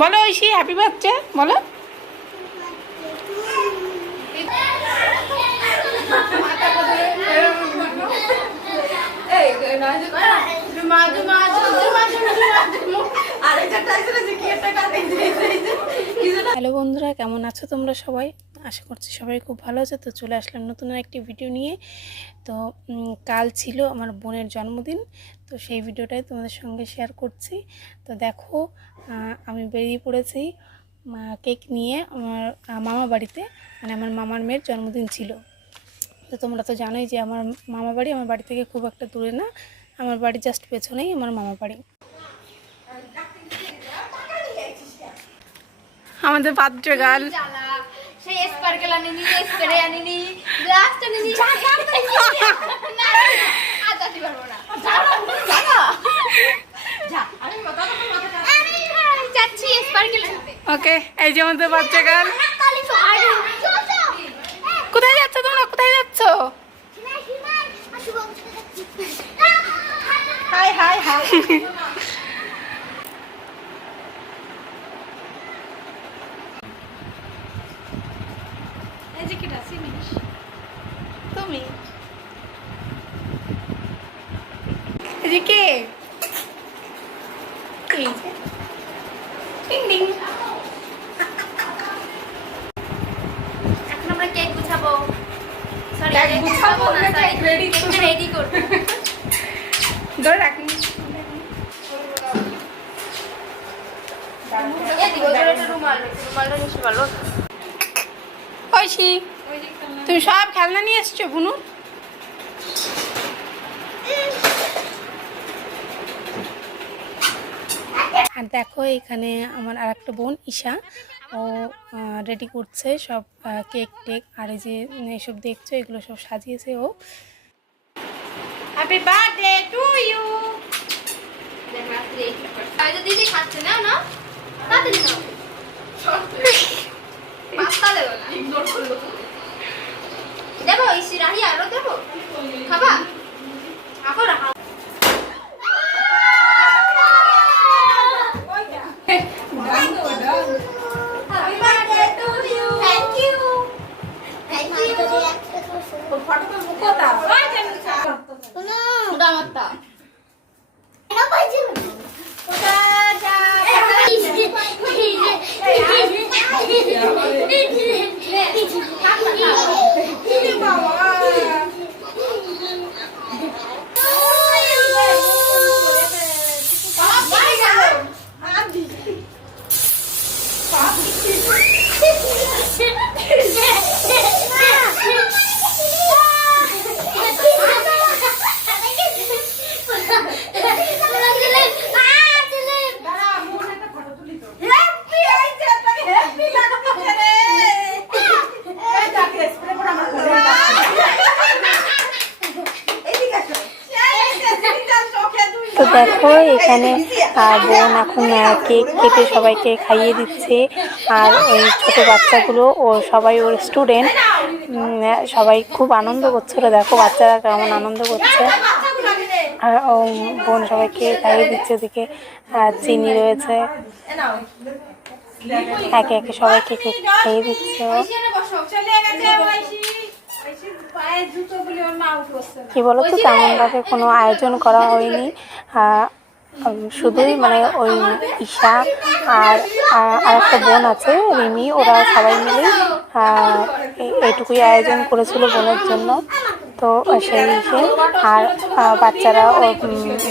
বলো Oishi happy birthday বলো। Hello বন্ধুরা, কেমন আছো তোমরা সবাই? আশা করছি সবাই খুব ভালো আছে। তো চলে আসলাম নতুন একটি ভিডিও নিয়ে। তো কাল ছিল আমার বোনের জন্মদিন, তো সেই ভিডিওটাই তোমাদের সঙ্গে শেয়ার করছি। তো দেখো, আমি বেরিয়ে পড়েছি কেক নিয়ে আমার মামা বাড়িতে, মানে আমার মামার মেয়ের জন্মদিন ছিল। তো তোমরা তো জানোই যে আমার মামা বাড়ি আমার বাড়ি থেকে খুব একটা দূরে না, আমার বাড়ি জাস্ট পেছনেই আমার মামা বাড়ি। আমাদের বাদ্য গান সেই স্পার্কেল আনিনি, স্প্রে আনিনি, গ্লাস আনিনি, না আদাতি পারবো না। আমি যাচ্ছি স্পার্কেল আনতে। ওকে, এই যে আমাদের বাদ্য গান। কোথায় যাচ্ছ তোমরা? কোথায় যাচ্ছ? High high high. এই যে কিটা চিনিস তুমি? এই যে কে? এই যে টিং টিং। এখন আমরা কেক গুছাবো। সরি, কেক কেক গুছাবো গুছাবো না, না, সরি, কেক ready কেকটা রেডি করব। ধরে রাখুন। এদিকে ওই একটা রুমালটা নিতে পারলো। ঐশী, তুমি সব খেলনা নিয়ে এসছো বুনু? আর দেখো, এখানে আমার আর একটা বোন ঈশা, ও রেডি করছে সব কেক টেক, আর এই যে এসব দেখছো এগুলো সব সাজিয়েছে ও। Happy birthday to you. দিদি খাচ্ছে না না, তাড়াতাড়ি নাও। পাস্তা দেবো না, ইগনোর করলো। দেবো ইসি রাহি আরো দেবো, খাবা? খাবো রাখা। Happy birthday to you. Thank you. Thank you. Photo তো মুখো দাও। ওটা আমারটা। তো দেখো, এখানে বোন এখন কেক কেটে সবাইকে খাইয়ে দিচ্ছে। আর ওই ছোট বাচ্চাগুলো ও সবাই ওর স্টুডেন্ট, সবাই খুব আনন্দ করছে। ওরা দেখো বাচ্চারা কেমন আনন্দ করছে। আর ও বোন সবাইকে খাইয়ে দিচ্ছে। ওদিকে চিনি রয়েছে, একে একে সবাইকে কেক খাইয়ে দিচ্ছে ও। কি বলতো, তেমনভাবে কোনো আয়োজন করা হয়নি, শুধুই মানে ওই ঈশা আর একটা বোন আছে রিমি, ওরা সবাই মিলেই এইটুকুই আয়োজন করেছিল বোনের জন্য। তো সেই হিসেবে আর বাচ্চারা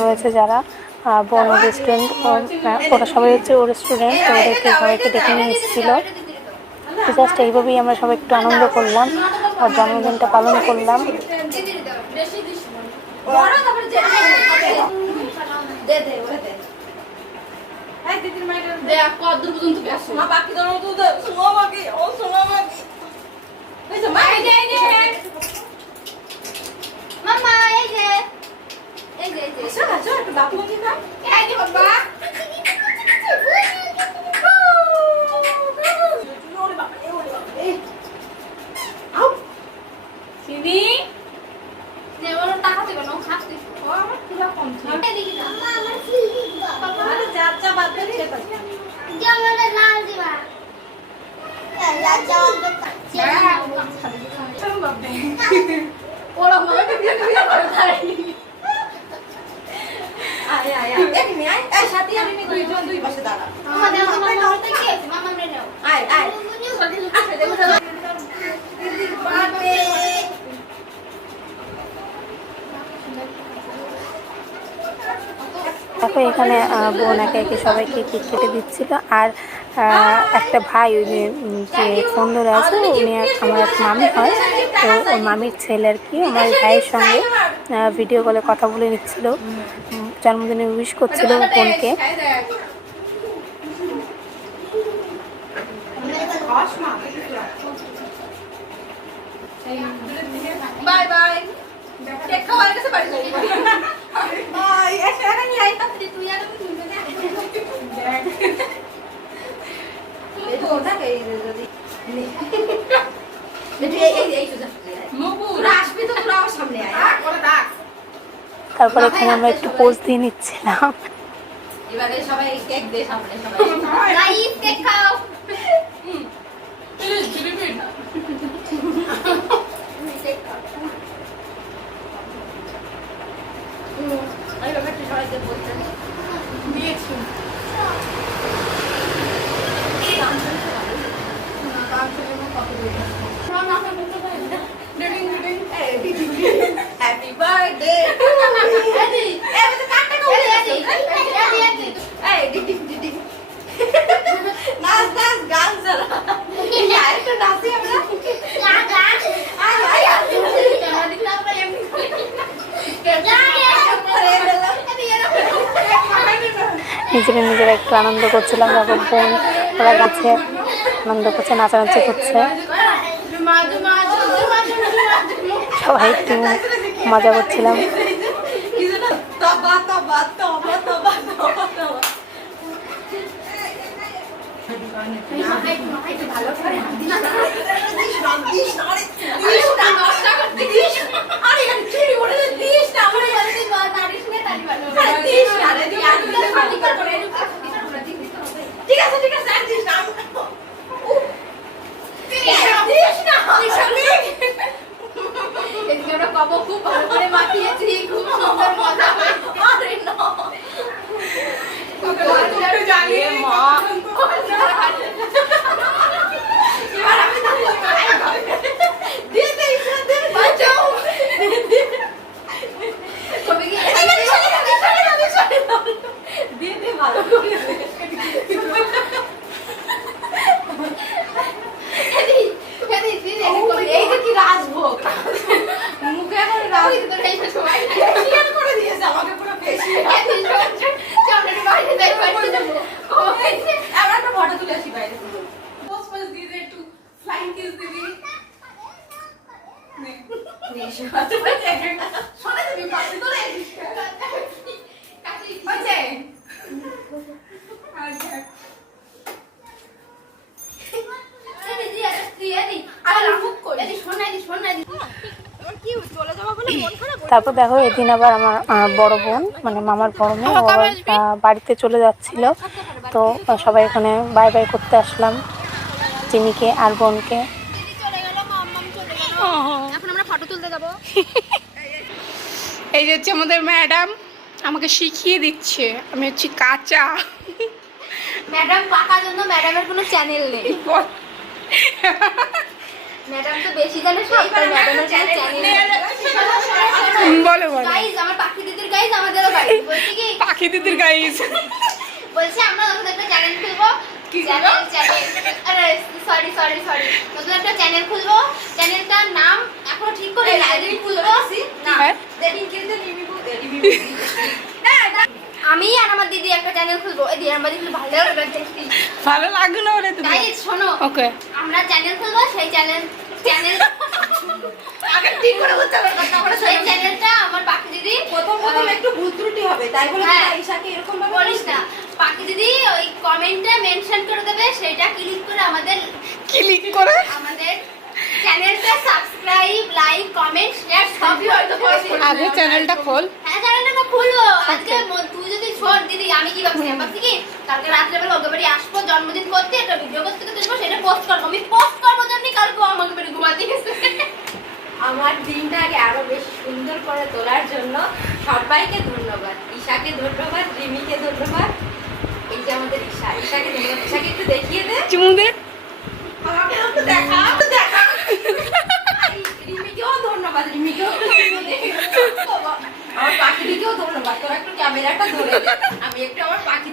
রয়েছে যারা বোন রেস্টুরেন্ট, ওরা সবাই হচ্ছে ওর স্টুডেন্ট, তো ওদেরকে সবাইকে ডেকে নিয়ে এসেছিলো। তো জাস্ট এইভাবেই আমরা সবাই একটু আনন্দ করলাম, ওর জন্মদিনটা পালন করলাম। মামা এই যে বাপু বাবা চিনি নেওয়ার টাকা দেবে না, খাচ্ছি ও আমার পুরো কম ছিল। মামা আমার ফিল দিবা বাবা, আরে যা যা বাদ দে। দেখো এখানে বোন একে একে সবাইকে কেক কেটে দিচ্ছিল। আর একটা ভাই ওই যে ফোন ধরে আছে উনি আমার এক মামি হয়, তো ওই মামির ছেলে আর কি আমার ভাইয়ের সঙ্গে ভিডিও কলে কথা বলে নিচ্ছিল, জন্মদিনে উইশ করছিল বোনকে। বাই বাই কেক খাওয়া হয়ে গেছে বাড়ি যাই বাই এখানে নিয়ে আই তাড়াতাড়ি তুই আর আমি তুই না এই তো ওটা এই যদি এই তো যা মগু রাসবি তো তোরা আমার সামনে আয় করে ডাক। তারপরে এখানে আমরা একটু পোজ দিয়ে নিচ্ছিলাম। এবারে সবাই কেক দে সামনে সবাই গাইস কেক খাও। আরে বাবা তুই সবাইকে বলতে দিয়েছি হ্যাপি বার্থডে নাচ নাচ গান চালা একটু নাচি আমরা নিজেরা একটু আনন্দ করছিলাম। তারপর বোন ওরা গাছে আনন্দ করছে, নাচানাচি করছে, সবাই একটু মজা করছিলাম। ঠিক আছে ঠিক আছে এদিকে আমরা কব খুব ভালো করে মাখিয়েছি, খুব সুন্দর মজা হয়েছে। আরে না কবে জানি মা এবার আমি তো দিয়ে দে ইসরা দে বাঁচাও কবে কি দিয়ে দে ভালো করে এই যে কি রাজভোগ মুখে এখন রাজ করে দিয়েছে আমাকে পুরো বেশি চামড়াটা বাইরে যাই বাইরে যাবো আমরা একটা ফটো তুলে আসি বাইরে পোস্ট পোস্ট দিয়ে দে একটু ফ্লাইং কিস দিবি শোনা যাবি পাশে তো রে কাছে আচ্ছা তারপর দেখো এদিন আবার আমার বড় বোন মানে মামার বড় মেয়ে ও আবার বাড়িতে চলে যাচ্ছিল, তো সবাই এখানে বাই বাই করতে আসলাম চিনিকে আর বোনকে। এখন আমরা ফটো তুলতে যাব। এই যে হচ্ছে আমাদের ম্যাডাম আমাকে শিখিয়ে দিচ্ছে, আমি হচ্ছি কাঁচা। ম্যাডাম পাকার জন্য ম্যাডামের কোনো চ্যানেল নেই। ম্যাডাম তো বেশি জানে সব, তাই ম্যাডামের কোনো চ্যানেল নেই। বলো বলো গাইস আমার পাখি দিদির গাইস আমাদেরও বাড়ি বলছি কি পাখি দিদির গাইস বলছি আমরা নতুন একটা চ্যানেল খুলবো। চ্যানেল আরে সরি নতুন একটা চ্যানেল খুলবো। চ্যানেলটার নাম এখনো ঠিক করে লাইব্রেরি খুলবো না দেখিন কিনতে নিবিবো না আমি আর আমার দিদি একটা চ্যানেল খুলবো। এই দিয়ে আমার দিদি ভালো লাগবে দেখতে, ভালো লাগলো না ওরে তুমি। গাইস শোনো ওকে আমরা চ্যানেল খুলবো, সেই চ্যানেল আগে ঠিক করে বলতে হবে কথা। আমরা সেই চ্যানেলটা আমার পাখি দিদি প্রথম একটু ভুল ত্রুটি হবে তাই বলে আয়েশাকে এরকম ভাবে বলিস না। পাখি দিদি ওই কমেন্টে মেনশন করে দেবে, সেটা ক্লিক করে আমাদের চ্যানেলটা সাবস্ক্রাইব লাইক কমেন্ট শেয়ার সবই হয়তো করবে। আগে চ্যানেলটা খোল। হ্যাঁ চ্যানেলটা খুলবো আজকে। তুই যদি দিদি আমি কি ভাবছি কি কালকে রাত্রে বেলা ওকে বাড়ি আসবো জন্মদিন করতে একটা ভিডিও করতে দেবো সেটা পোস্ট করবো আমি পোস্ট করবো জন্যই কালকে ও আমাকে বাড়ি ঘুমাতে গেছে আমার দিনটাকে আরো বেশি সুন্দর করে তোলার জন্য সবাইকে ধন্যবাদ, ঈশাকে ধন্যবাদ, রিমিকে ধন্যবাদ, এই যে আমাদের ঈশাকে ধন্যবাদ। ঈশাকে একটু দেখিয়ে দে, চুমু দে। আমাকেও একটু দেখা, রিমিকেও ধন্যবাদ, রিমিকেও আমার পাখিটিকেও ধন্যবাদ। তোরা একটু ক্যামেরাটা ধরে দে, আমি একটু আমার পাখি